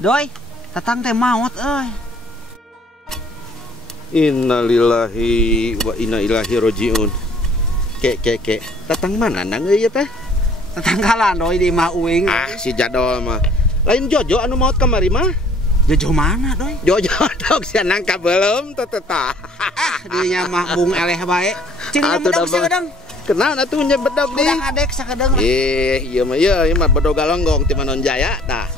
Doi, tatang teh maot euy. Innalillahi wa inna ilaihi rajiun. Kek. Tatang mana nang ieu teh? Tetanggalan doi di mah uing. Ah, si jadol mah. Lain Jojo anu maot kamari mah. Jojo mana doi? Jojo dog sia nangka belum teteh. Dirinya mah bung eleh bae. Cing bedog sakedeung. Kenal atuh nya bedog di. Budak adek sakedeung. Ieu mah bedog galonggong ti Manon Jaya tah.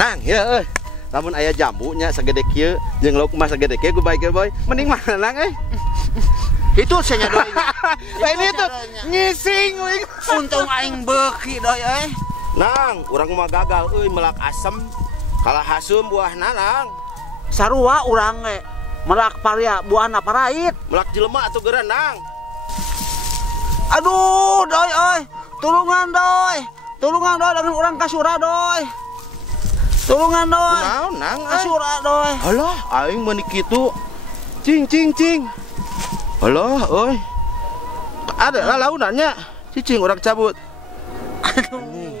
Nang, ya euy. Lamun aya jambunya sagede kieu, jeung lauk mah sagede kieu gue bae boy. Mending mana nang euy? Itu nya doi. Lain itu ngising euy. Untung aing beuki doi euy. Nang, urang mah gagal euy melak asem. Kalah hasum buahna nang. Sarua urang ge melak paria buahna parait. Melak jelema atuh geureun nang. Aduh, doi euy. Tulungan doi dengan urang kasura doi. Tulungan doi. Naon nang kasura doi. Alah, aing meuni kitu. Cing. Alah, euy. Ada launannya. Cicing urang cabut. Aduh.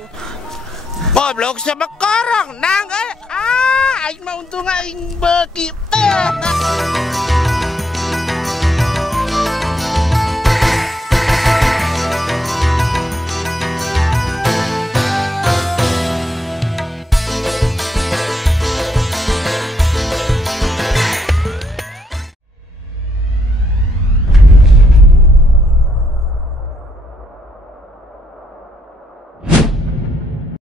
Goblok sama korong nang euy. Ah, aing mah untung aing beuki teh.